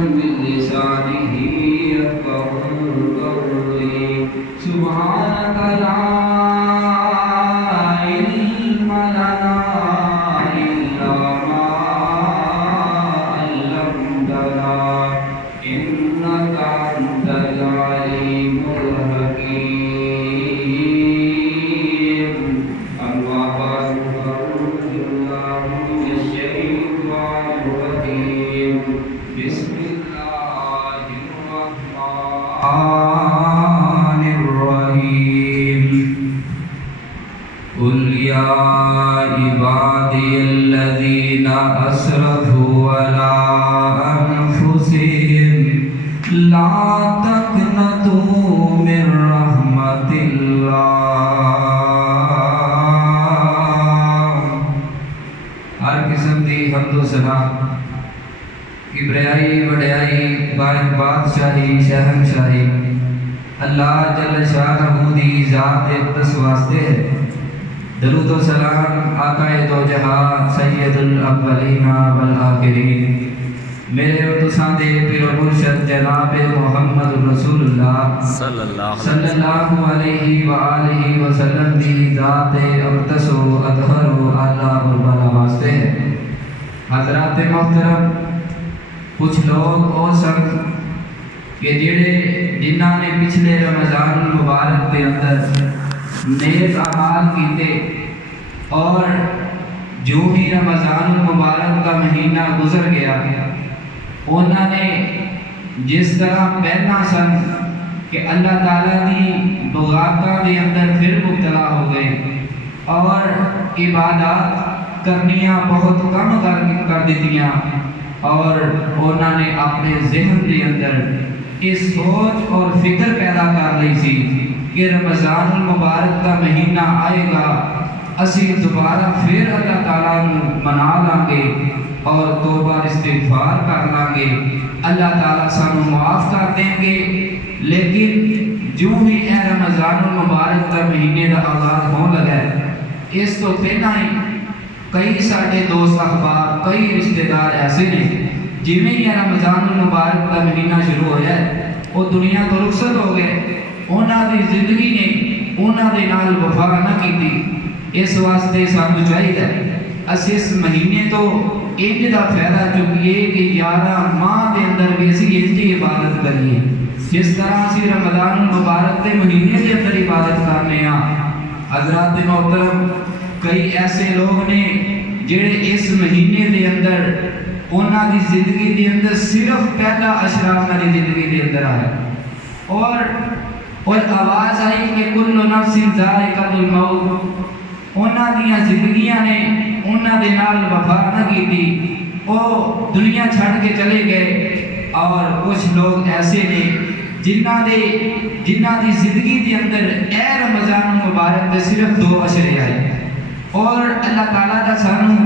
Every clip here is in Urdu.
من لسانه يفقهوا قولي سبحانك لا علم لنا إلا ما علمتنا إنك أنت العليم الحكيم. أما بعد فأعوذ بالله من الشيطان الرجيم. بسم الله الرحمن الرحيم. قل يا عبادي الذين أسرفوا على أنفسهم لا تقنطوا من رحمة الله. ہر قسم دی حمد و ثنا کبریائی وڈیائی بادشاہی شہنشاہی اللہ جل شانہ دی ذات اقدس واسطے ہے. درود و سلام آقا دو جہاں سید الاولین والآخرین میرے اور تساں دے پیر و مرشد جناب محمد رسول اللہ صلی اللہ علیہ وآلہ وسلم دی ذات اقدس و اطہر و اعلیٰ و بالا واسطے ہے. حضرات محترم، کچھ لوگ اور سن کہ جنہاں نے پچھلے رمضان المبارک کے اندر نیک اعمال کیتے اور جو ہی رمضان المبارک کا مہینہ گزر گیا انہوں نے جس طرح پہنا سن کہ اللہ تعالیٰ دی بغاتاں دے اندر پھر مبتلا ہو گئے اور عبادات کرنیاں بہت کم کر دیتیاں اور انہوں نے اپنے ذہن دے اندر اس سوچ اور فکر پیدا کر لی سی کہ رمضان المبارک کا مہینہ آئے گا اسی دوبارہ پھر اللہ تعالیٰ منا لیں گے اور توبہ استغفار کر لیں گے، اللہ تعالیٰ سانو معاف کر دیں گے. لیکن جو ہی اے رمضان المبارک کا مہینے کا آغاز ہونے لگا ہے اس تو پہنا ہی کئی سارے دوست احباب کئی رشتہ دار ایسے نے جنہیں یہ رمضان المبارک کا مہینہ شروع ہو جائے وہ دنیا تو رخصت ہو گئے، انہاں دی زندگی نے انہاں دے نال وفا نہ کیتی. اس واسطے سانو چاہیے اسی اس مہینے تو انج دا فائدہ چکیے کہ 11 ماہ دے اندر بھی اسی انج دی عبادت کریے جس طرح اسی رمضان المبارک دے مہینے دے اندر عبادت کرنے ہاں. حضرات محترم، کئی ایسے لوگ نے جڑے اس مہینے دے اندر انہاں دی زندگی دے اندر صرف پہلا اشرا انہاں دی زندگی دے اندر آیا اور آواز آئی کہ کل نفس ذائقۃ الموت. انہاں دیاں زندگیاں نے انہاں دے نال وفا نہ کیتی، وہ دنیا چھڑ کے چلے گئے. اور کچھ لوگ ایسے نے جنہاں دی زندگی دے اندر اے رمضان مبارک دے صرف 2 اشرے آئے اور اللہ تعالیٰ دا سانو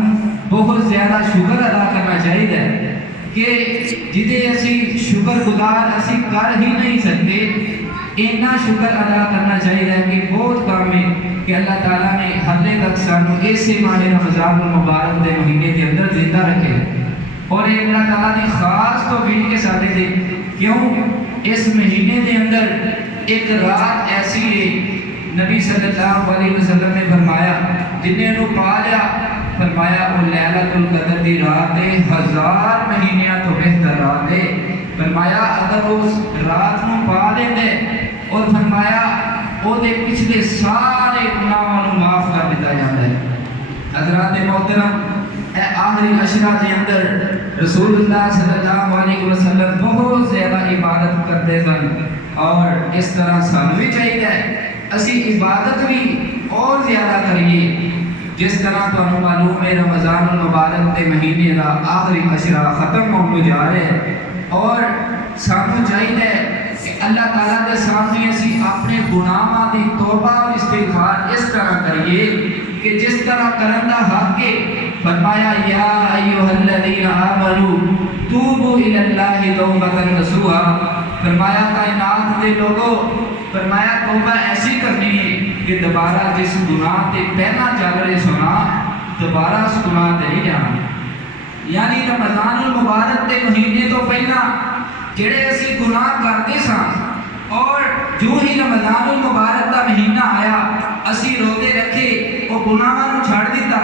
بہت زیادہ شکر ادا کرنا چاہیے کہ جدے اسی شکر گزار اسی کر ہی نہیں سکتے. اتنا شکر ادا کرنا چاہیے کہ بہت کام ہے کہ اللہ تعالیٰ نے حلے تک سانو ایسے ماہ رمضان المبارک دے مہینے کے اندر زندہ رکھے اور اللہ تعالیٰ نے خاص تو بھی کے ساتھ دے کیوں اس مہینے کے اندر ایک رات ایسی ہے نبی صلی اللہ علیہ وسلم نے فرمایا جنہیں نو پا لیا فرمایا وہ لیلۃ القدر دی رات ہے 1000 مہینیاں تو بہتر رات ہے. فرمایا اگر اس رات نو پا لیں گے اور فرمایا وہ دے پچھلے سارے گناہوں نو معاف کر دیتا جاتا ہے. حضرات محترم، اے آخری عشرہ کے اندر رسول اللہ صلی اللہ علیہ وسلم بہت زیادہ عبادت کرتے سن اور اس طرح سانو بھی چاہیے اسی عبادت بھی اور زیادہ کریے. جس طرح تو معلوم ہے رمضان المبارک کے مہینے کا آخری عشرہ ختم ہونے جا رہے ہیں اور سانو چاہیے کہ اللہ تعالیٰ کے سامنے اسی اپنے گناہاں دی توبہ اور استغفار اس طرح کریے کہ جس طرح کرن دا حق ہے. فرمایا یا ایھا الذین آمنوا توبوا الی اللہ توبۃ نصوحا. فرمایا کائنات دے لوگوں، فرمایا توبہ ایسی کرنی ہے کہ دوبارہ جس گناہ تے پہلا چل رہے سنا دوبارہ اس گناہ تے نہیں جانا. یعنی رمضان المبارک کے مہینے تو پہلا جڑے اسی گناہ کرتے ساں اور جو ہی رمضان المبارک کا مہینہ آیا اسی روزے رکھے وہ گناہاں نوں چھڑ دیتا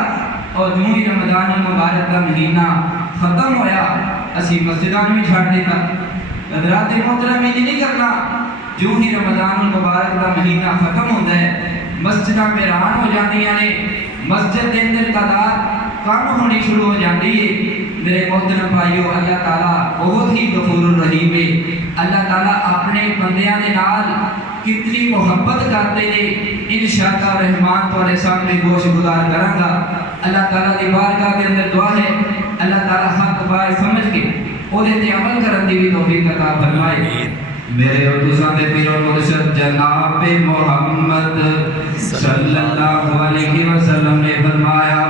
اور جو ہی رمضان المبارک کا مہینہ ختم ہویا اسی مسجداں بھی چھڑ دیتا۔ حضرات محترم یہ نہیں کرنا، جو ہی رمضان المبارک کا مہینہ ختم ہوتا ہے مسجداں ویران ہو جاندیاں نے، مسجد کے اندر تعداد کم ہونی شروع ہو جاتی ہے۔ میرے محترم بھائیو، اللہ تعالیٰ بہت ہی غفور الرحیم ہے۔ اللہ تعالیٰ اپنے بندیاں دے نال کتنی محبت کرتے ہیں، انشاءاللہ رحمان تمہارے سامنے گوش گزار کراں گا۔ اللہ تعالیٰ دی بارگاہ کے اندر دعا ہے اللہ تعالیٰ حق بات سمجھ کے وہ تے عمل کرن دی بھی توفیق عطا فرمائے۔ میرے اور تساں دے پیر و مرشد جناب محمد صلی اللہ علیہ وسلم نے فرمایا،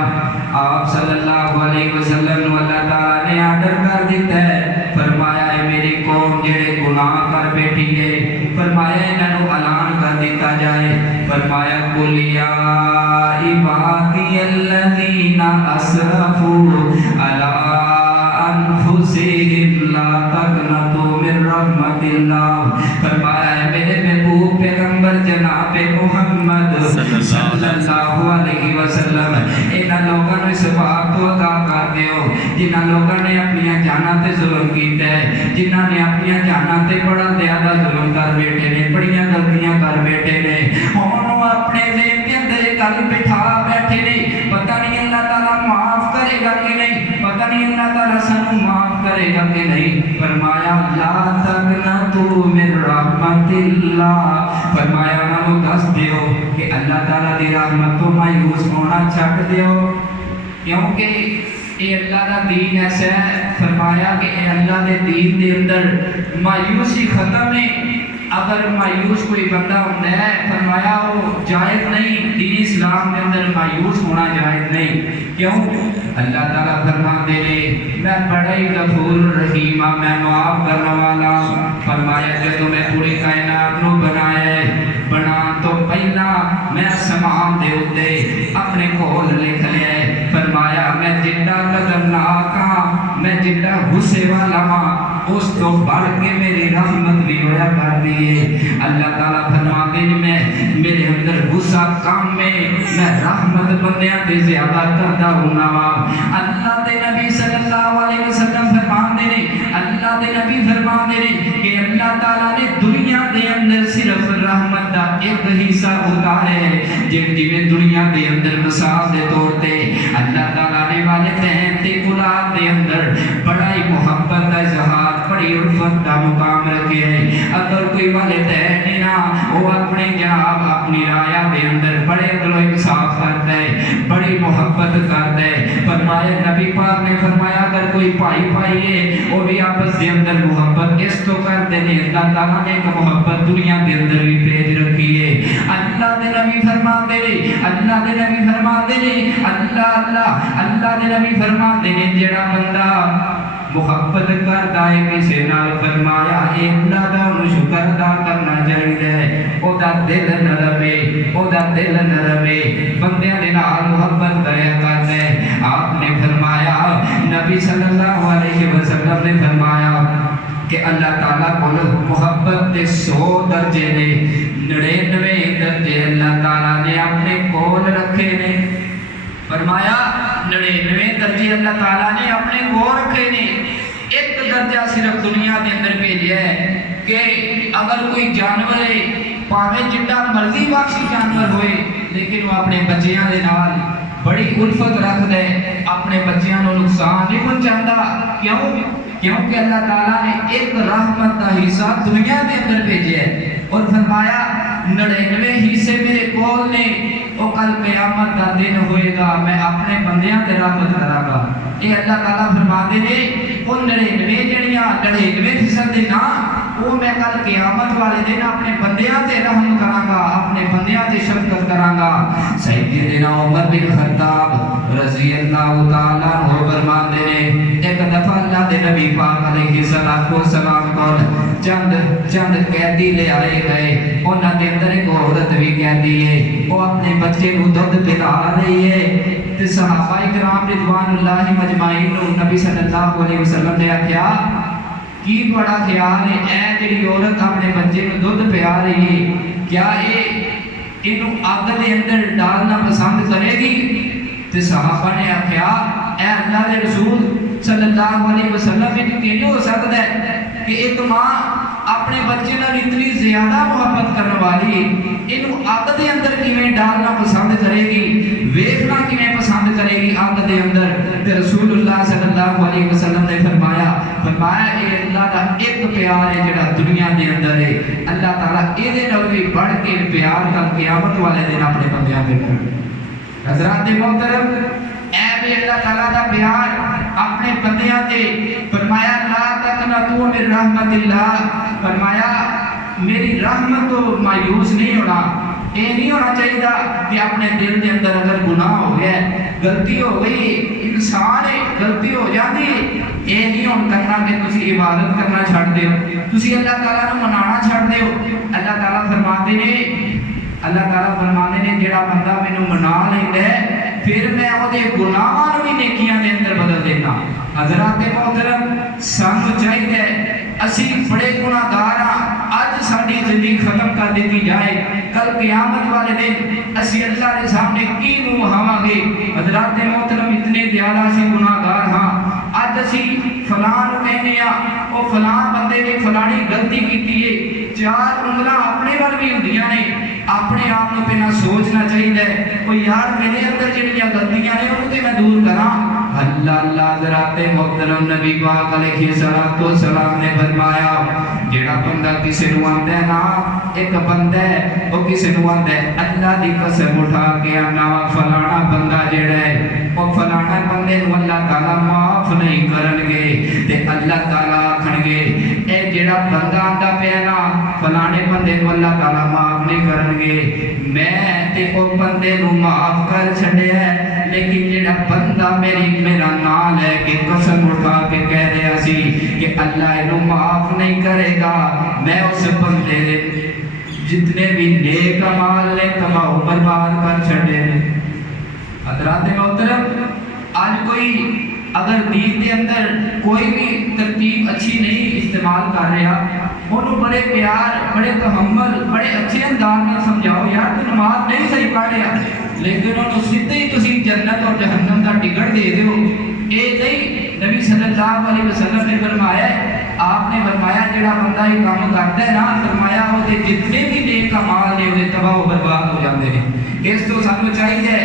آپ صلی اللہ علیہ وسلم اللہ تعالیٰ نے آرڈر کر دیتا ہے، فرمایا ہے میری قوم جڑے گناہ کر بیٹھی ہے، فرمایا انہوں اعلان کر دیتا جائے، فرمایا قل یا عبادی الذین اسرفوا علی انفسہم لا تقنطوا من رحمت اللہ، فرمایا ہے میرے محبوب پیغمبر جناب محمد صلی اللہ علیہ وسلم انہاں لوگوں نے سباب تو عطا کر دیو جنہاں لوگوں نے اپنی جاناں تے ظلم کیتا ہے، جنہاں نے اپنی جاناں تے بڑا زیادہ ظلم کر بیٹھے نے، بڑیاں غلطیاں کر بیٹھے نے، انہوں اپنے ذہن کے اندر گل بٹھا بیٹھے نے، پتہ نہیں اللہ تعالیٰ معاف کرے گا کہ نہیں، پتہ نہیں اللہ تعالیٰ سانوں معاف کرے گا کہ نہیں، فرمایا لا تقنطوا من رحمت اللہ، فرمایا انہوں دس دیو کہ اللہ تعالیٰ دی رحمت تو مایوس ہونا چھٹ دیو، کیونکہ اے اللہ دا دین ایسا ہے، فرمایا کہ اے اللہ دے دین دے اندر مایوسی ختم ہے، اگر مایوس کوئی بندہ ہوتا ہے فرمایا وہ جائز نہیں، دین اسلام کے اندر مایوس ہونا جائز نہیں، کیوں؟ اللہ تعالیٰ فرماتے ہیں میں بڑا ہی غفور رحیم ہاں، میں معاف کرنے والا، فرمایا جب میں پوری کائنات نو بنایا ہے، بنا تو پہلا میں سمان دے اتے اپنے کول لکھ لیا ہے، فرمایا میں جنہ خطرناک ہاں، میں جنہ غصے والا ہاں، اس تو بڑھ کے میری رحمت بھی ہویا کر دیئے۔ اللہ تعالیٰ فرماتے ہیں میں میرے اندر غصہ کام میں رحمت بندیاں تے زیادہ کرتا ہوں نواب۔ اللہ دے نبی صلی اللہ علیہ وسلم فرماتے ہیں، اللہ دے نبی فرماتے ہیں کہ اللہ تعالیٰ نے دنیا دے اندر صرف رحمت دا ایک حصہ اتارے ہے، جن دنیا دے اندر مثال دے طور تے اللہ تعالیٰ نے والدین تے اولاد دے اندر بڑا ہی محبت دا اظہار، بڑی الفت دا مقام رکھے ہے۔ اگر کوئی والدین نا وہ اپنے جناب اپنی رایا دے اندر بڑے عدل و انصاف کرتا ہے، بڑی محبت کرتا ہے، فرمایا نبی پاک نے فرمایا اگر کوئی بھائی بھائی ہے وہ بھی آپس دے اندر محبت اس تو کرتے ہیں، اللہ تعالیٰ نے ایک محبت دنیا دے اندر بھی بھیج رکھی ہے۔ اللہ دے نبی فرماتے ہیں، اللہ دے نبی فرماتے ہیں، اللہ دے نبی فرماتے ہیں جڑا بندہ محبت کرتا ہے کسی نال فرمایا اے اللہ دا انہوں شکر ادا کرنا چاہیے، او دا دل نرم ہے، او دا دل نرم ہے، بندیاں دے نال محبت کریا کرتا ہے۔ آپ نے فرمایا نبی صلی اللہ علیہ وسلم نے فرمایا کہ اللہ تعالیٰ کو محبت دے 100 درجے نے، 99 درجے اللہ تعالیٰ نے اپنے کول رکھے نے، فرمایا 99 درجے اللہ تعالیٰ نے اپنے کول رکھے نے، ایک درجہ صرف دنیا کے اندر بھیجا ہے کہ اگر کوئی جانور ہے پاویں جتنا مرضی بخشی جانور ہوئے لیکن وہ اپنے بچیاں دے نال بڑی الفت رکھ دے، اپنے بچیاں نو نقصان نہیں پہنچاتا، کیونکہ اللہ تعالیٰ نے ایک رحمت کا حصہ دنیا کے اندر بھیجا ہے اور فرمایا 99 حصے میرے کول نے، وہ کل قیامت کا دن ہوئے گا میں اپنے بندیاں تے رحمت کراں گا۔ یہ اللہ تعالیٰ فرماتے ہیں وہ 99 جڑیاں 99% دے نا وہ میں کل قیامت والے دن اپنے بندیاں تے رحم کراں گا، اپنے بندیاں تے شفقت کراں گا۔ سیدنا عمر بن خطاب رضی اللہ تعالیٰ عنہ فرماتے ہیں ایک دفعہ اللہ دے نبی پاک علیہ السلام کو چند چند قیدی لے آئے گئے، انہاں دے اندر ایک عورت بھی قیدی ہے، وہ اپنے بچے کو دودھ پلا رہی ہے، تے صحابہ کرام رضوان اللہ مجمعین نبی صلی اللہ علیہ وسلم نے آخیا کی بڑا خیال ہے اے جڑی عورت اپنے بچے کو دودھ پیا رہی ہے، کیا یہ اگ دے اندر ڈالنا پسند کرے گی؟ تے صحابہ نے آخیا اے اللہ دے رسول صلی اللہ علیہ وسلم یہ کیوں ہو سکتا ہے کہ ایک ماں اپنے بچے نال اتنی زیادہ محبت کرنے والی اینو اگ دے اندر کیویں ڈالنا پسند کرے گی، ویکھنا کیویں پسند کرے گی اگ دے اندر؟ تے رسول اللہ صلی اللہ علیہ وسلم نے فرمایا اے اللہ دا ایک پیار ہے جڑا دنیا دے اندر ہے، اللہ تعالیٰ اے دے نال بھی بڑھ کے پیار کر قیامت والے دن اپنے بندیاں دے کرے۔ حضرات محترم، اے بھی اللہ تعالیٰ دا پیار اپنے بندیاں دے، فرمایا لا تقنطوا من رحمت اللہ، فرمایا میری رحمت تو مایوس نہیں ہونا، یہ نہیں ہونا چاہیے کہ اپنے دل کے اندر اگر گناہ ہو گیا، غلطی ہو گئی، انسان ہے غلطی ہو جاتی ہے، یہ نہیں ہون کرنا کہ تسی عبادت کرنا چھڑ دیو، تسی اللہ تعالیٰ نے منانا چھڑ دیو۔ اللہ تعالیٰ فرماتے نے جڑا بندہ مینوں منا لیندا ہے پھر میں وہ دے گناہاں نوں بھی نیکیاں دے اندر بدل دینا۔ حضرات محترم، سانوں چاہیے اسی بڑے گناہگار ہاں، اج ساری زندگی ختم کر دیتی جائے، کل قیامت والے دن اسی اللہ کے سامنے کی منہ ہاواں گے؟ حضرات محترم، اتنے زیادہ اسی گناہگار ہاں، اج اسی فلاں نوں کہنے ہاں او فلاں بندے نے فلانی غلطی کیتی ہے، چار انگلاں اپنے ول بھی ہوندیاں نے، اپنے آپ کو پہلا سوچنا چاہیے کوئی یار میرے اندر جڑیاں غلطیاں نے انہوں تے میں دور کراں۔ اللہ اللہ حضرات محترم، نبی پاک علیہ الصلوۃ والسلام نے فرمایا جڑا بندہ کسی نوں آندا ہے نا، ایک بندہ ہے وہ کسی نوں آندا ہے اللہ دی قسم اٹھا کے آنا فلانا بندہ جڑا ہے وہ فلانا بندے نوں اللہ تعالیٰ معاف نہیں کرن گے، تے اللہ تعالیٰ آکھن گے اے جڑا بندہ آندا پیا نا فلانے بندے نوں اللہ تعالیٰ معاف نہیں کرن گے، میں تے او بندے نوں معاف کر چھڈیا ہے، لیکن جڑا بندہ میرا نام لے کے قسم اٹھا کے کہہ رہا سی کہ اللہ اینو معاف نہیں کرے گا، میں اس بندے دے جتنے بھی نیک اعمال نے تباہ و برباد کر چھڈے۔ حضرات محترم، آج کوئی اگر دین کے اندر کوئی بھی ترتیب اچھی نہیں استعمال کر رہا، انہوں بڑے پیار، بڑے تحمل، بڑے اچھے انداز میں سمجھاؤ یار تو نماز نہیں صحیح پڑھ رہا، لیکن انہوں سیدھے ہی تسی جنت اور جہنم کا ٹکٹ دے دیو، یہ نہیں۔ نبی صلی اللہ علیہ وسلم نے فرمایا، آپ نے فرمایا جڑا بندہ یہ کام کرتا ہے نا، فرمایا وہ جتنے بھی نیک اعمال نے وہ تباہ و برباد ہو جاتے ہیں۔ اس تو سانوں چاہیے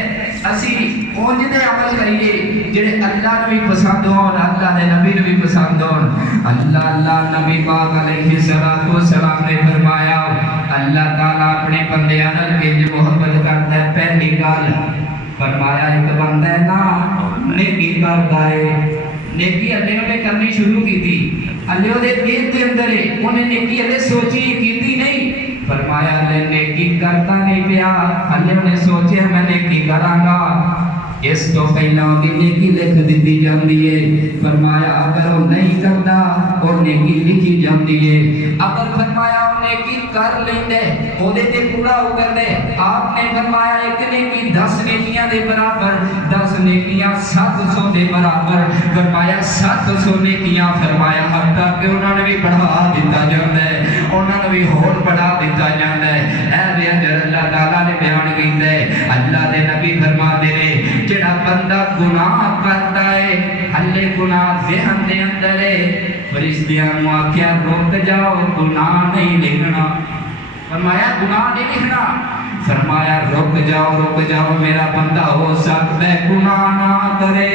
اسی اونج دے عمل کریے جڑے اللہ نو بھی پسند ہون، اللہ دے نبی نو بھی پسند ہون۔ اللہ نبی پاک علیہ الصلوۃ والسلام نے فرمایا اللہ تعالیٰ اپنے بندیاں نال انج محبت کرتا ہے۔ پہلی گل فرمایا ایک بندہ ہے نا نیکی کرتا ہے، نیکی اللہ نے کرنی شروع کی تھی، اللہ دے دل دے اندر ہے، انہیں نیکی اللہ سوچی کیتی نہیں، فرمایا اللہ نیکی کرتا نہیں پیا، اللہ نے سوچے میں نیکی کراں گا، اس تو پہلا دی نیکی لکھ دیتی جاندی ہے، فرمایا اگر وہ نہیں کرتا اور نیکی لکھی جاندی ہے، اگر فرمایا وہ نیکی کر لیندے وہ دے پورا ہو کر دے، آپ نے فرمایا ایک نیکی 10 نیکیاں دے برابر، 10 نیکیاں 700 دے برابر، فرمایا 700 نیکیاں، فرمایا حتیٰ کہ انہوں نے بھی بڑھا دیتا جاندہ ہے، انہوں نے بھی ہور بڑھا دیتا جاندہ ہے۔ اے بے اجر اللہ تعالیٰ نے بیان کیتا ہے، اللہ دے نبی فرما دے رہے جڑا بندہ گناہ کرتا ہے، اللہ گناہ ذہن دے اندر ہے، فرشتیاں نوں آکھیا رک جاؤ گناہ نہیں لکھنا، فرمایا گناہ نہیں لکھنا، فرمایا رک جاؤ میرا بندہ ہو سکتا ہے گناہ نہ کرے،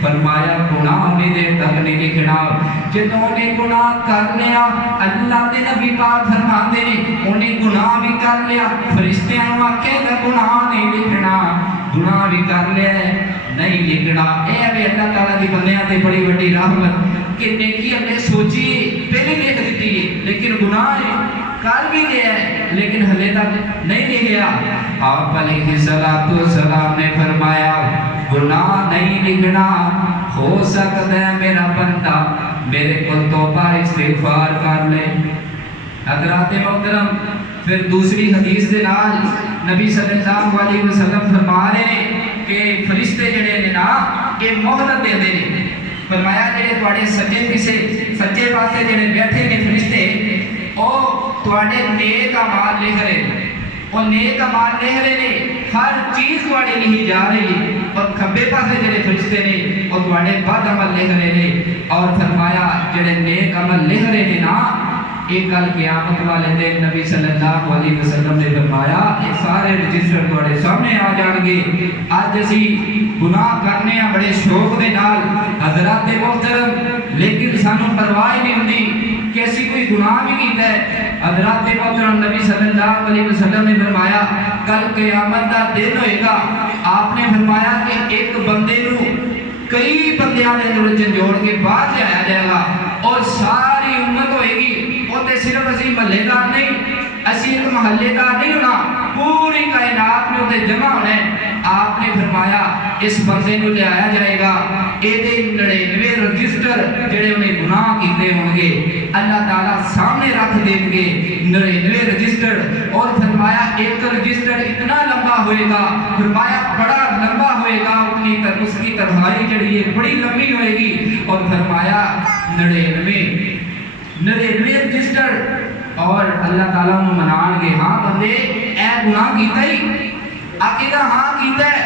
فرمایا گناہ نہیں دے تک نہیں لکھنا، جدوں نے گناہ کر لیا اللہ دے نبی پاک فرماندے نے انہیں گناہ بھی کر لیا، فرشتیاں نوں آکھے تے گناہ نہیں لکھنا، گناہ بھی کر لیا نہیں لکھنا۔ اے ابھی اللہ تعالیٰ دی بندیاں تے بڑی بڑی رحمت کہ نیکی اپنے سوچی پہلے لکھ دیتی ہے، لیکن گناہ کر بھی لیا ہے لیکن حلے تک نہیں لکھیا۔ آپ علیہ الصلوۃ والسلام نے فرمایا گناہ نہیں لکھنا، ہو سکتا ہے میرا بندہ میرے کو توبہ استغفار کر لے، حضرات محترم پھر دوسری حدیث دے نال نبی صلی اللہ علیہ وسلم فرما رہے ہیں کہ فرشتے جڑے نے نا یہ مہلت دے دے نے، فرمایا جڑے تواڈے سجے پاسے جڑے بیٹھے نے فرشتے او تواڈے نیک اعمال لکھ رہے ہیں، اور نیک اعمال لکھ رہے نے، ہر چیز تواڈے لیے جا رہی ہے، اور کھبے پاسے جڑے فرشتے نے وہ تواڈے بد عمل لکھ رہے نے، اور فرمایا جڑے نیک عمل لکھ رہے نے نا ایک گل قیامت والے دن نبی صلی اللہ علیہ وسلم نے فرمایا یہ سارے رجسٹر تواڈے سامنے آ جان گے۔ اج اسی گناہ کرنے ہیں بڑے شوق دے نال حضرات محترم، لیکن سانو پرواہ نہیں ہوندی کہ اسی کوئی گناہ بھی کیتا ہے۔ حضرات محترم نبی صلی اللہ علیہ وسلم نے فرمایا کل قیامت دا دن ہوئے گا، آپ نے فرمایا کہ ایک بندے نو کئی بندیاں دے اندر جنجوڑ کے باہر لے آیا جائے گا، اور ساری امت ہوئے گی، تے صرف اسی محلے دار نہیں، اسی ایک محلے دار نہیں ہونا، پوری کائنات میں تے جمع ہونا ہے۔ آپ نے فرمایا اس بندے کو لے آیا جائے گا، اے دے 99 رجسٹر جڑے انہیں گناہ کیتے ہوں گے اللہ تعالیٰ سامنے رکھ دیں گے 99 رجسٹر، اور فرمایا ایک رجسٹر اتنا لمبا ہوئے گا، فرمایا بڑا لمبا ہوئے گا، اس کی تنہائی جڑی ہے بڑی لمبی ہوئے گی، اور فرمایا 99 رجسٹر، اور اللہ تعالیٰ انہوں منان گے ہاں بندے اے گناہ کیتا ہی، آکے گا ہاں کیتا ہے،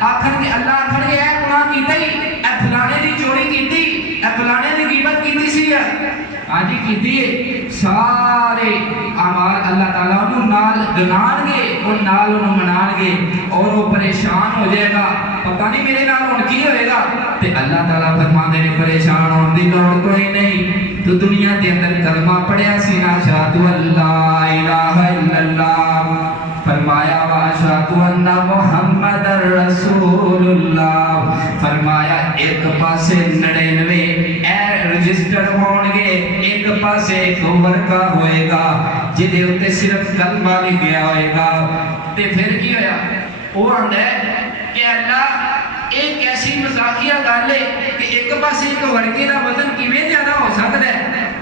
آکھن گے اللہ آکھن گے اے گناہ کیتا ہی، اے فلانے دی چوری کیتی، اے فلانے دی غیبت کیتی سی ہے، آجی کیتی ہے، سارے اعمال اللہ تعالیٰ انہوں نال گنان گے، اور نال انہوں منان گے، اور وہ پریشان ہو جائے گا، پتہ نہیں میرے نال ان کی ہوئے گا، تے اللہ تعالیٰ فرما دے پریشان ہون دی لوڑ کوئی نہیں، تو دنیا دے اندر کلمہ پڑھیا سی نا اشہدو اللہ الہ الا اللہ، فرمایا واشہدو ان محمد رسول اللہ، فرمایا ایک پاسے 99 رجسٹر ہون گے، ایک پاسے کور کا ہوئے گا جدے ہوتے صرف کلمہ لکھیا ہوئے گا، تے پھر کی ہویا وہ آندا ہے کہ اللہ ایک ایسی مزاقیہ گل ہے کہ ایک پاسے ایک ورقے کا وزن کیویں زیادہ ہو سکتا ہے،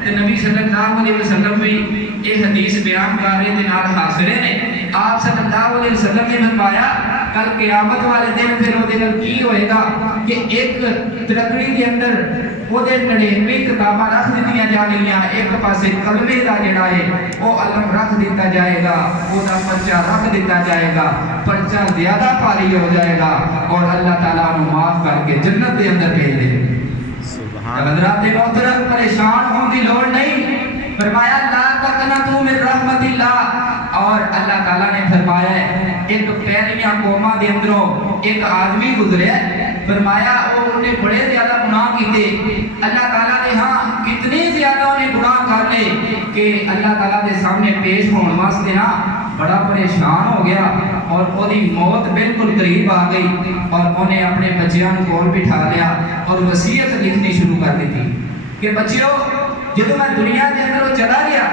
تے نبی صلی اللہ علیہ وسلم بھی یہ حدیث بیان کر رہے تھے نال حاضرے نے، آپ صلی اللہ علیہ وسلم نے فرمایا کل قیامت والے دن پھر وہ دن کی ہوئے گا کہ ایک ترکڑی کے اندر وہ دن 99 کتاباں رکھ دیتیاں جانگیاں، ایک پاسے کلمے دا جڑا ہے وہ علم رکھ دیتا جائے گا، وہ دا پرچہ رکھ دیتا جائے گا، پرچہ زیادہ پاری ہو جائے گا، اور اللہ تعالیٰ انہوں معاف کر کے جنت دے اندر بھیج دے۔ حضرات محترم پریشان ہوں دی لوڑ نہیں، فرمایا لا تقنطوا من رحمت اللہ، اور اللہ تعالیٰ نے فرمایا ہے ایک پہلیاں قومہ دے اندروں ایک آدمی گزرے، فرمایا وہ انہیں بڑے زیادہ گناہ کیتے، اللہ تعالیٰ نے ہاں کتنے زیادہ انہیں گناہ کر لے کہ اللہ تعالیٰ دے سامنے پیش ہون واسطے نا بڑا پریشان ہو گیا، اور وہ دی موت بالکل قریب آ گئی، اور انہیں اپنے بچیاں کو بٹھا لیا اور وصیت لکھنی شروع کر دی تھی کہ بچیو جدو میں دنیا کے اندر چلا گیا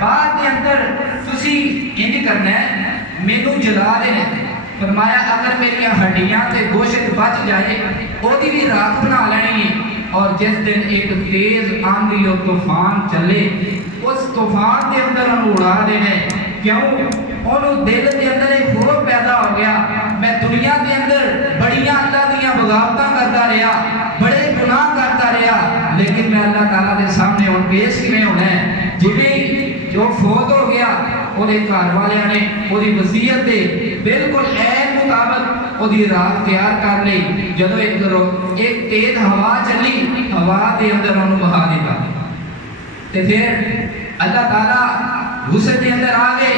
بعد کے اندر تسی انج کرنا ہے مینوں جلا دینا، فرمایا اگر میری ہڈیاں تے گوشت بچ جائے وہ دی بھی راکھ بنا لینی ہے، اور جس دن ایک تیز آندھی اور طوفان چلے اس طوفان کے اندر انہوں اڑا دینا ہے، کیوں انہوں دل کے اندر ایک خوف پیدا ہو گیا میں دنیا کے اندر بڑیاں اللہ دیاں بغاوتاں کرتا رہا، بڑے گناہ کرتا رہا، لیکن میں اللہ تعالیٰ کے سامنے ان پیش کیویں ہونا ہے، جنہیں جو فوت ہو گیا اور ایک گھر والے نے وہ دی وصیت دے بالکل عین مطابق وہ دی رات تیار کر لی، جدو ایک تیز ہوا چلی ہوا دے اندر انہوں بہا دیتا، تے پھر اللہ تعالیٰ غصے دے اندر آ گئے،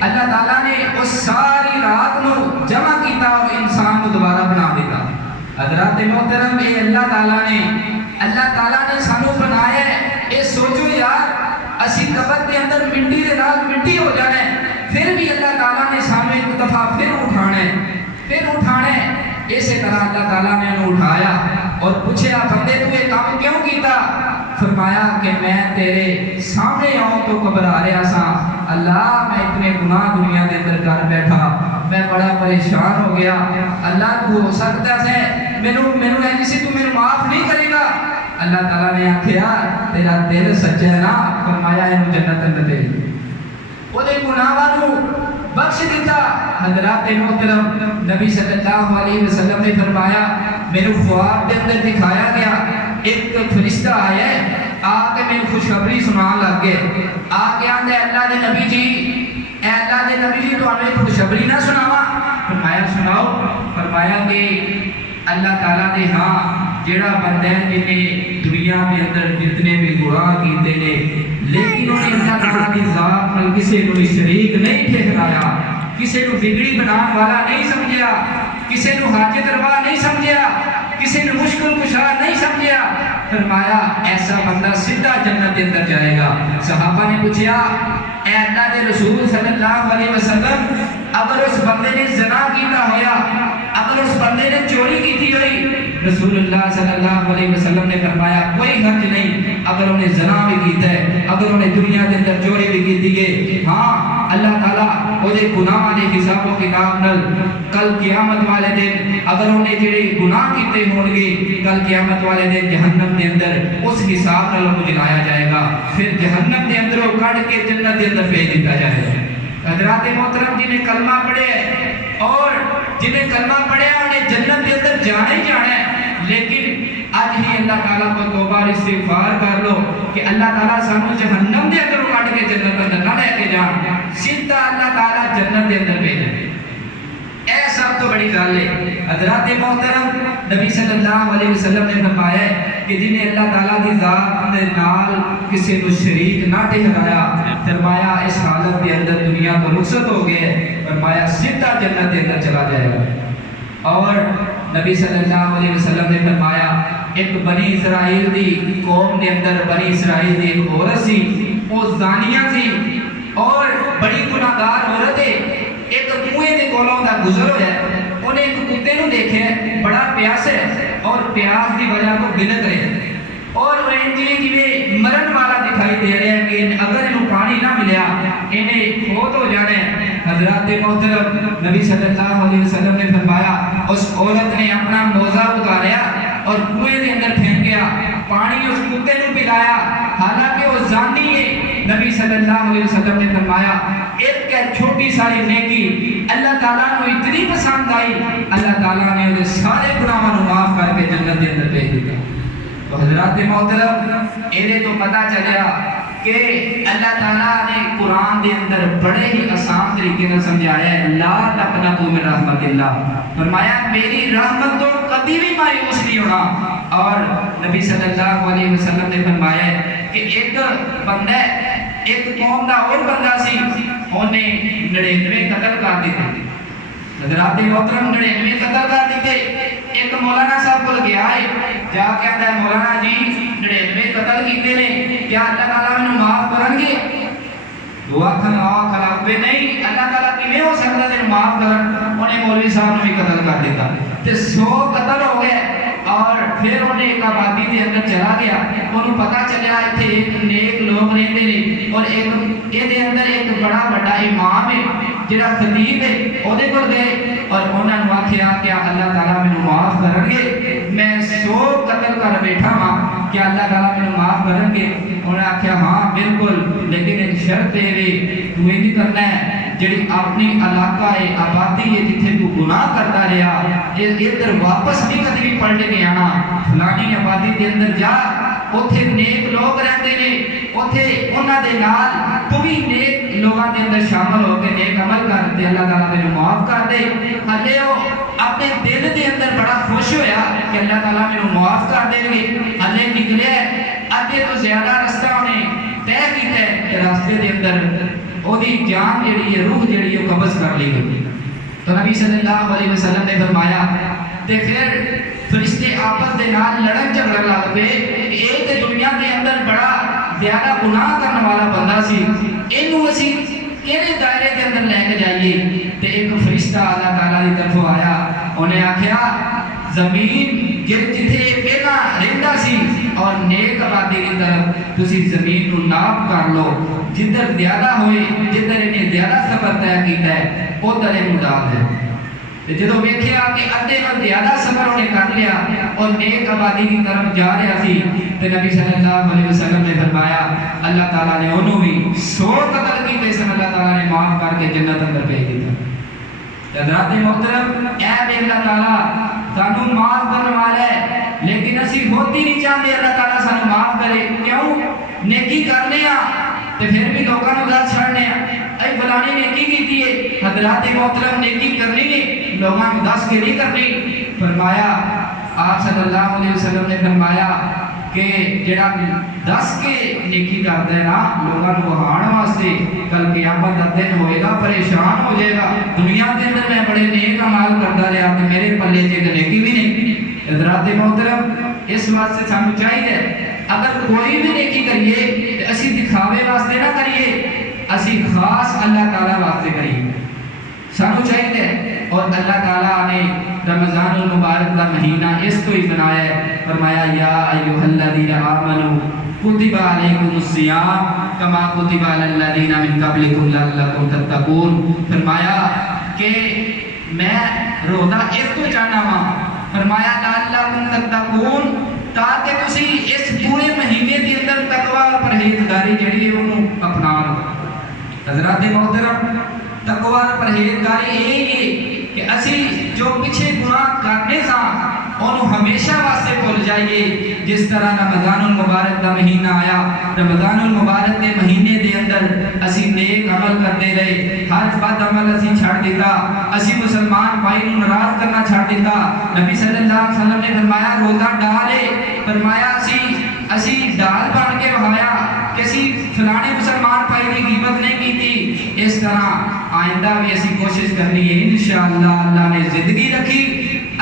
اللہ تعالیٰ نے اس ساری رات نو جمع کیتا اور انسان کو دوبارہ بنا دیتا۔ حضرات محترم اے اللہ تعالیٰ نے سانو بنایا ہے، اے سوچو یار اسی قبر کے اندر مٹی دے نال مٹی ہو جانا ہے، پھر بھی اللہ تعالیٰ نے سانو ایک دفعہ پھر اٹھانا ہے، اسی طرح اللہ تعالیٰ نے انہوں اٹھایا اور پوچھا بندے تو یہ کام کیوں کیتا؟ فرمایا کہ میں تیرے سامنے آؤں تو گھبرا رہا سا، اللہ میں اتنے گناہ دنیا کے اندر کر بیٹھا، میں بڑا پریشان ہو گیا، اللہ تو ہو سکتا ہے مینوں ایسی تو میرے معاف نہیں کرے گا، اللہ تعالیٰ نے آخیا تیرا دل سچا ہے نا، فرمایا یہ جنت اندر دے وہ گناہوں بخش دیتا۔ حضرات محترم نبی صلی اللہ علیہ وسلم نے فرمایا میرے خواب کے اندر دکھایا گیا ایک فرشتہ آیا ہے، آ کے میری خوشخبری سنا لگ گئے، آ کے آندے اللہ دے نبی جی، اے اللہ دے نبی جی تو ہمیں خوشخبری نہ سناوا؟ فرمایا سناؤ۔ فرمایا کہ اللہ تعالیٰ نے ہاں جڑا بندہ ہے جنہیں دنیا کے اندر جتنے بھی گناہ کیتے نے لیکن انہیں اللہ تعالیٰ کی ذات میں کسی کو شریک نہیں ٹھہرایا، کسی کو بگڑی بنانے والا نہیں سمجھا، کسی کو حاجت روا نہیں سمجھا، کسی نے مشکل کشا نہیں سمجھا، فرمایا ایسا بندہ سیدھا جنت کے اندر جائے گا۔ صحابہ نے پوچھا اے اللہ کے رسول صلی اللہ علیہ وسلم اگر اس بندے نے زنا کیتا ہویا، اگر اس بندے نے چوری کی ہوئی، رسول اللہ صلی اللہ علیہ وسلم نے فرمایا کوئی حرج نہیں اگر انہیں زنا بھی کیتا ہے، اگر انہیں دنیا کے اندر چوری بھی کی ہے، ہاں اللہ تعالیٰ وہ گناہ کے حساب و کتاب نل کل قیامت والے دن اگر انہیں جڑے گناہ کیتے ہون گے کل قیامت والے دن جہنم کے اندر اس حساب نل کو جلایا جائے گا، پھر جہنم کے اندر وہ کٹ کے جنت کے اندر بھیج دیتا جائے گا۔ حضرات محترم جنہیں کلمہ پڑھے اور جنہیں کلمہ پڑھے انہیں جنت کے اندر جانا ہی جانا ہے، لیکن آج ہی اللہ تعالیٰ کو توبہ اور استغفار کر لو کہ اللہ تعالیٰ سانو جہنم دے اندر کٹ کے جنت کے اندر نہ لے کے جان، سیدھا اللہ تعالیٰ جنت کے اندر بھیجے۔ اے سب تو بڑی گل ہے حضرات محترم نبی صلی اللہ علیہ وسلم نے فرمایا ہے کہ جنہیں اللہ تعالیٰ کی ذات کے نال کسی کو شریک نہ ٹھہرایا، فرمایا اس حالت کے اندر دنیا تو رخصت ہو گئے، فرمایا سیدھا جنت کے اندر چلا جائے گا۔ اور نبی صلی اللہ علیہ وسلم نے فرمایا ایک بنی اسرائیل دی قوم کے اندر بنی اسرائیل دی ایک عورت سی، وہ زانیہ تھی اور بڑی گناہگار عورت ہے، ایک کنویں دے کولوں دا گزر ہویا ہے، انہیں ایک کتے نو دیکھے بڑا پیاس ہے اور پیاس دی وجہ کو بلک رہے ہیں اور وہ انجی مرن والا دکھائی دے رہے ہیں کہ اگر انہوں پانی نہ ملیا انہیں فوت ہو جانے ہیں۔ حضرات محترم نبی صلی اللہ علیہ وسلم نے فرمایا اس عورت نے اپنا موزہ اتاریا اور کنویں کے اندر پھینک گیا، پانی اس کتے نو پلایا، حالانکہ وہ زانی ہے۔ نبی صلی اللہ علیہ وسلم نے فرمایا ایک چھوٹی ساری نیکی اللہ تعالیٰ نے اتنی پسند آئی، اللہ تعالیٰ نے انہیں سارے گناہوں معاف کر کے جنت کے اندر بھیج دیا۔ تو حضرات محترم انہیں تو پتہ چلیا کہ اللہ تعالیٰ نے قرآن کے اندر بڑے ہی آسان طریقے سے سمجھایا ہے لا تقنطوا من رحمت اللہ، فرمایا میری رحمت تو کبھی بھی مایوس نہیں ہونا۔ اور نبی صلی اللہ علیہ وسلم نے فرمایا ہے کہ ایک بندہ ایک قوم کا اور بندہ سی، انہیں 99 قتل کر دیتے، حضرات محترم 99 قتل کر دیتے۔ ایک مولانا صاحب کو گیا ہے جا کے آتا ہے مولانا جی 99 قتل کیتے نے، کیا اللہ تعالیٰ میں معاف کرن گے؟ دعا کھلاوے نہیں، اللہ تعالیٰ کیویں ہو سکتا ہے معاف کرن؟ انہیں مولوی صاحب نے بھی قتل کر دیتا تے 100 قتل ہو گئے اور پھر انہیں ایک آبادی کے اندر چلا گیا، انہوں پتہ چلیا اتنے ایک نیک لوگ رہتے ہیں اور ایک یہ اندر ایک بڑا بڑا امام ہے جڑا خطیب ہے، وہ گئے اور انہوں نے آخیا کیا اللہ تعالیٰ میں معاف کریں گے؟ میں 100 قتل کر بیٹھا ہاں، کیا اللہ تعالیٰ میں معاف کریں گے؟ انہوں نے آخیا ہاں بالکل، لیکن ایک شرط ہے تو یہ نہیں کرنا ہے جڑی اپنی علاقہ ہے آبادی ہے جتھے تو گناہ کرتا رہا ادھر واپس نہیں کبھی بھی پلٹ کے آنا، فلانی آبادی کے اندر جا، اوتھے نیک لوگ رہتے ہیں، اوتھے انہاں دے نال تو بھی نیک لوگاں دے اندر شامل ہو کے نیک عمل کر دے، اللہ تعالیٰ تینوں معاف کر دے۔ ہلے وہ اپنے دل دے اندر بڑا خوش ہویا کہ اللہ تعالیٰ مینوں معاف کر دیں گے، ہلے نکلے ادھے تو زیادہ رستہ انہیں طے کیتا ہے کہ راستے دے اندر وہی جان جڑی ہے روح جڑی ہے قبض کر لی گئی۔ تو نبی صلی اللہ علیہ وسلم نے فرمایا تے پھر فرشتے آپس دے نال لڑن جھگڑن لگ پے، ایک دنیا دے اندر بڑا زیادہ گناہ کرنے والا بندہ سی، اینوں اسی کیڑے دائرے دے اندر لے کے جائیے؟ تے ایک فرشتہ اللہ تعالیٰ دی طرف آیا، انہیں آکھیا زمین جتھے پہلا رہندا سی اور نیک آبادی کی طرف تسی زمین کو ناپ کر لو، جدھر زیادہ ہوئے جدھر انہیں زیادہ سفر طے کیتا ہے ادھر انہوں ڈال دے۔ جدو ویکھیا کہ ادھے نال زیادہ سفر انہیں کر لیا اور نیک آبادی کی طرف جا رہا سی تے نبی صلی اللہ علیہ وسلم نے فرمایا اللہ تعالیٰ نے انہوں بھی 100 قتل کی بیسن اللہ تعالیٰ نے معاف کر کے جنت اندر بھیج دیتا۔ حضرات محترم اے بے اللہ تعالیٰ سانو معاف کرنے والا ہے، لیکن اسی ہوتی نہیں چاہتے اللہ تعالیٰ سانو معاف کرے، کیوں؟ نیکی کرنے تے پھر بھی لوگوں کو دس چھڑنے اے فلانی نیکی کیتی ہے، حضرات محترم نیکی کرنی نہیں، لوگوں کو دس کے نہیں کرنی۔ فرمایا آپ صلی اللہ علیہ وسلم نے فرمایا کہ جڑا دس کے نیکی کرتا ہے نا لوگوں کو بہان واسطے، کل قیامت کا دن ہوئے گا پریشان ہو جائے گا، دنیا کے اندر میں بڑے نیک اعمال کرتا رہا تے میرے پلے چ نیکی بھی نہیں۔ حضرات محترم اس واسطے سانو چاہیے اگر کوئی بھی نیکی کریے تو اسی دکھاوے واسطے نہ کریے، اسی خاص اللہ تعالیٰ واسطے کریے سانو چاہیے۔ اور اللہ تعالیٰ نے رمضان المبارک کا مہینہ اس کو ہی بنایا ہے، فرمایا یا ایھا الذین آمنوا کتب علیکم الصیام کما کتب علی الذین من قبلکم لعلکم تتقون۔ فرمایا کہ میں روزہ اس کو چاہنا ہاں، فرمایا لعلکم تتقون تاکہ تسی اس پورے مہینے کے اندر تقوی اور پرہیزگاری جڑی ہے انہوں اپنا لو۔ حضرات محترم تقوی اور پرہیزگاری یہ کہ اسی جو پیچھے گناہ کرنے سا انہوں ہمیشہ واسطے بھول جائیے، جس طرح رمضان المبارک کا مہینہ آیا، رمضان المبارک کے مہینے دے اندر اسی نیک عمل کرتے رہے، ہر بد عمل اسی چھڑ دیتا، اسی مسلمان بھائی نوں ناراض کرنا چھڑ دیتا۔ نبی صلی اللہ علیہ وسلم نے فرمایا روزہ ڈالے، فرمایا اسی ڈال بن کے بہایا کہ اسی فلانے مسلمان بھائی کی غیبت نہیں کی تھی۔ اس طرح آئندہ بھی اسی کوشش کرنی ہے، انشاءاللہ اللہ نے زندگی رکھی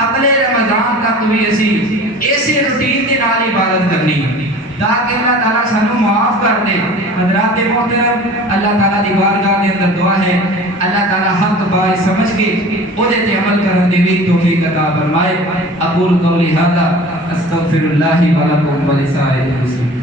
اگلے رمضان تک بھی ایسی روٹین کے نال عبادت کرنی تاکہ اللہ تعالیٰ سانو معاف کر دے۔ حضرات محترم اللہ تعالیٰ دی بارگاہ کے اندر دعا ہے اللہ تعالیٰ حق بات سمجھ کے اودے تے عمل کرن دی بھی توفیق عطا فرمائے۔ اقول قولی ھذا استغفر اللہ ولکم ولسائر المسلمین۔